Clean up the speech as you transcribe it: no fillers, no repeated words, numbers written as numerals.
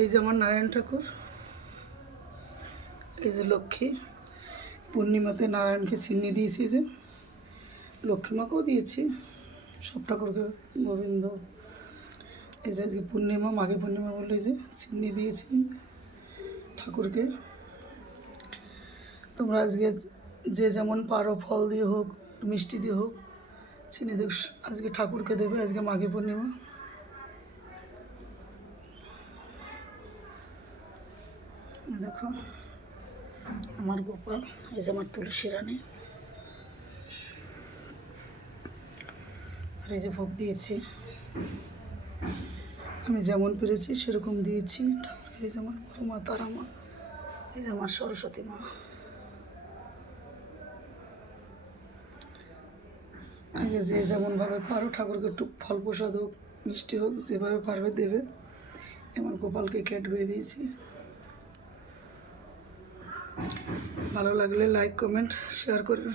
এই যে আমার নারায়ণ ঠাকুর, এই যে লক্ষ্মী। পূর্ণিমাতে নারায়ণকে চিনি দিয়েছি, যে লক্ষ্মী মাকেও দিয়েছি, সব ঠাকুরকে, গোবিন্দ। এই যে আজকে পূর্ণিমা, মাঘী পূর্ণিমা বলে এই যে চিনি দিয়েছি ঠাকুরকে। তোমরা আজকে যে যেমন পারো, ফল দিয়ে হোক, মিষ্টি দিয়ে হোক, চিনি দিয়ে আজকে ঠাকুরকে দেবে। আজকে মাঘী পূর্ণিমা। দেখো আমার গোপাল, এই যে আমার তুলসী রানী, আর এই যে ভোগ দিয়েছি, আমি যেমন পেরেছি সেরকম দিয়েছি ঠাকুরকে। এই যে আমার বড় মা তারা মা, এই যে আমার সরস্বতী মা। আগে যে যেমনভাবে পারো ঠাকুরকে একটু ফল প্রসাদ হোক, মিষ্টি হোক, যেভাবে পারবে দেবে। আমার গোপালকে ক্যাডবেরি দিয়েছি। ভালো লাগলে লাইক, কমেন্ট, শেয়ার করবে।